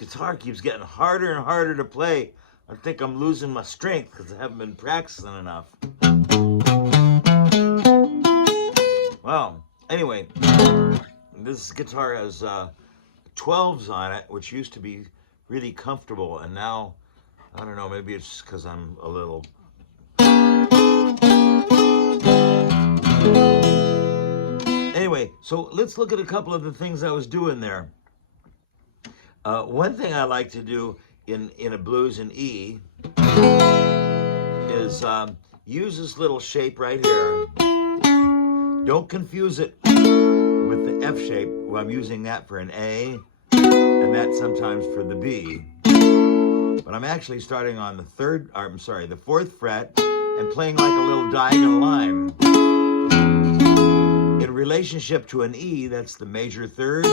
guitar keeps getting harder and harder to play. I think I'm losing my strength because I haven't been practicing enough. Well, anyway, this guitar has 12s on it, which used to be really comfortable, and now, I don't know, maybe it's because I'm a little... Anyway, so let's look at a couple of the things I was doing there. One thing I like to do in a blues in E is use this little shape right here. Don't confuse it with the F shape. Well, I'm using that for an A, and that sometimes for the B. But I'm actually starting on the fourth fret and playing like a little diagonal line. In relationship to an E, that's the major third,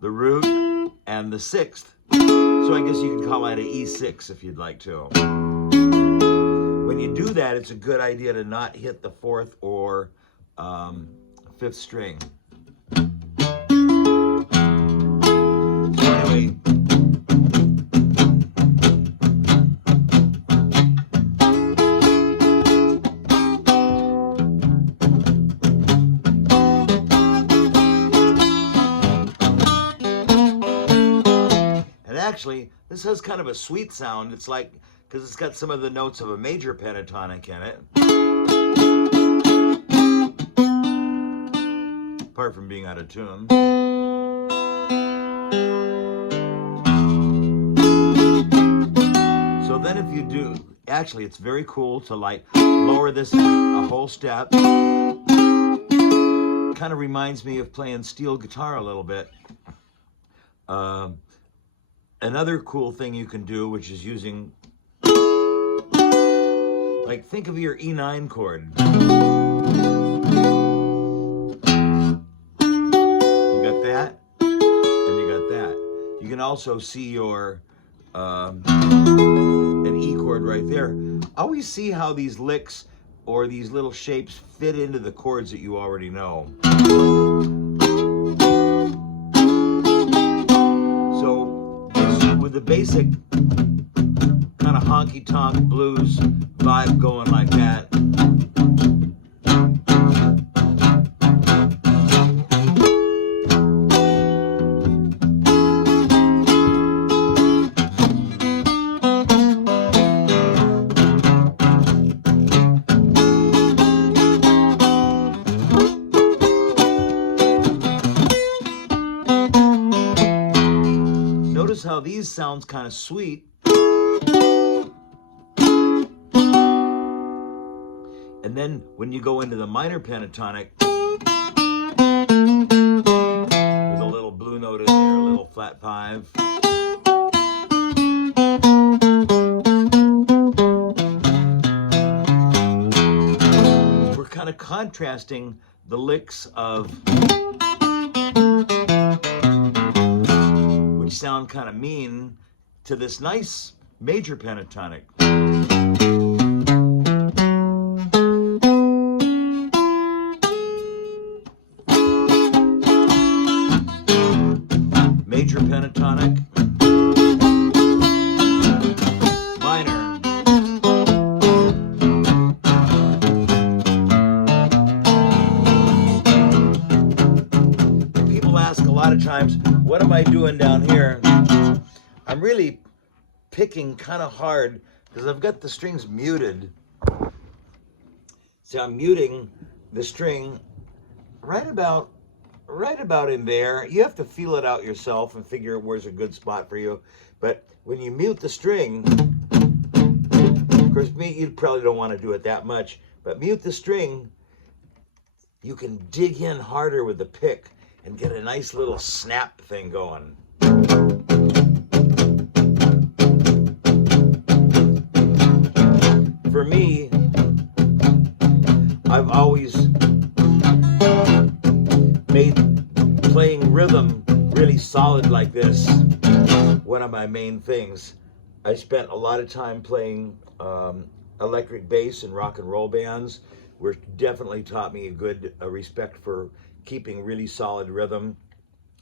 the root, and the sixth. So I guess you can call that an E6 if you'd like to. When you do that, it's a good idea to not hit the fourth or fifth string. So anyway, actually, this has kind of a sweet sound. It's like, because it's got some of the notes of a major pentatonic in it. Apart from being out of tune. So then if you do, actually it's very cool to like lower this a whole step. Kind of reminds me of playing steel guitar a little bit. Another cool thing you can do, which is using, like, think of your E9 chord. You got that, and you got that. You can also see your an E chord right there. Always see how these licks or these little shapes fit into the chords that you already know. With the basic kind of honky-tonk blues vibe going like that. How these sounds kind of sweet, and then when you go into the minor pentatonic with a little blue note in there, a little flat 5, we're kind of contrasting the licks of sound kind of mean to this nice major pentatonic. Major pentatonic, minor, people ask a lot of times, what am I doing down here? I'm really picking kind of hard because I've got the strings muted. So I'm muting the string right about in there. You have to feel it out yourself and figure where's a good spot for you. But when you mute the string, of course, you probably don't want to do it that much, but mute the string, you can dig in harder with the pick and get a nice little snap thing going. For me, I've always made playing rhythm really solid like this one of my main things. I spent a lot of time playing electric bass in rock and roll bands, which definitely taught me a good respect for keeping really solid rhythm,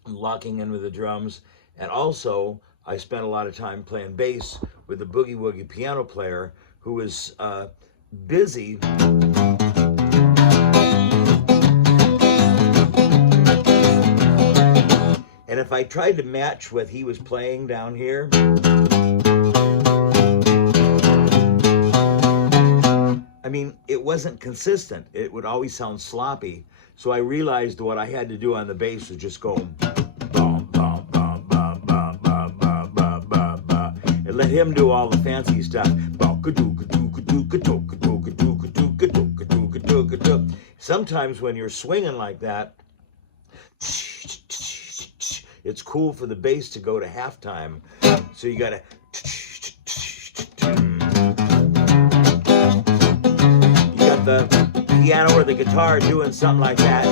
locking in with the drums, and also I spent a lot of time playing bass with a boogie woogie piano player who was busy. And if I tried to match what he was playing down here, I mean, it wasn't consistent. It would always sound sloppy. So I realized what I had to do on the bass was just go bum, bum, bum, bum, bum, bum, bum, bum, bum, bum, and let him do all the fancy stuff. Sometimes when you're swinging like that, it's cool for the bass to go to halftime. So you gotta, you got the piano or the guitar doing something like that,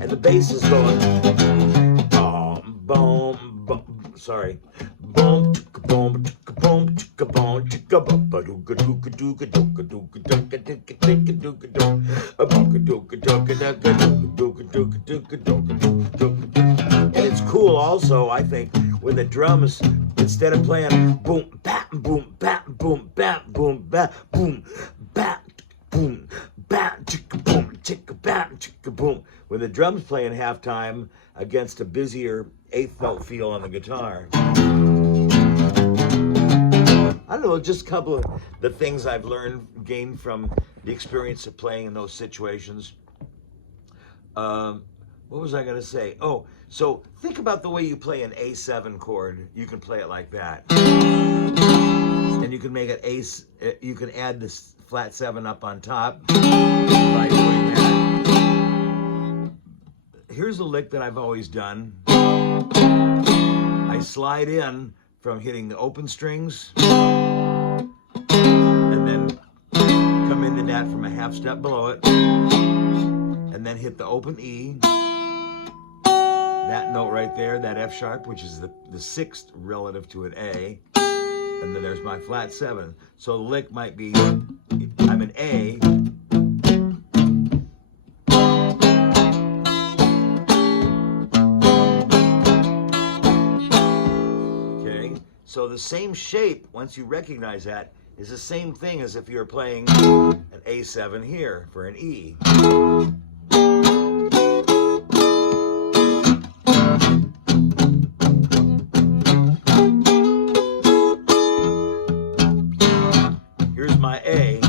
and the bass is going boom, boom, boom. Sorry, boom, boom, boom, boom, and it's cool also, I think, when the drums, instead of playing boom, bap, boom, bap, boom, bap, boom, bap, boom, bap, boom, bap, chicka, boom, chicka, bap, chicka, boom. When the drums play in halftime against a busier eighth note feel on the guitar. I don't know, just a couple of the things I've gained from the experience of playing in those situations. What was I going to say? Oh, so think about the way you play an A7 chord. You can play it like that. And you can make it you can add this flat 7 up on top by doing that. Here's a lick that I've always done. I slide in from hitting the open strings and then come into that from a half step below it and then hit the open E, that note right there, that F sharp, which is the 6th relative to an A, and then there's my flat 7. So the lick might be, I'm an A, so the same shape, once you recognize that, is the same thing as if you're playing an A7 here for an E. Here's my A.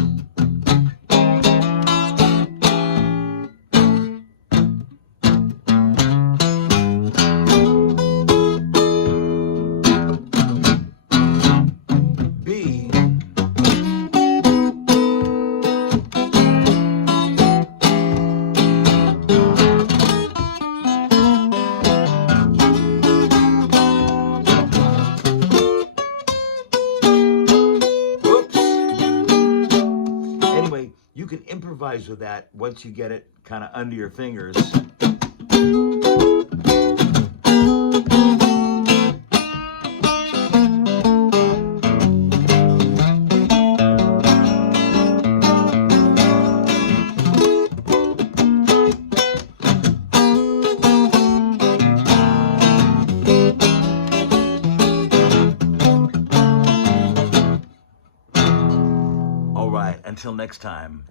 You can improvise with that once you get it kind of under your fingers. All right, until next time.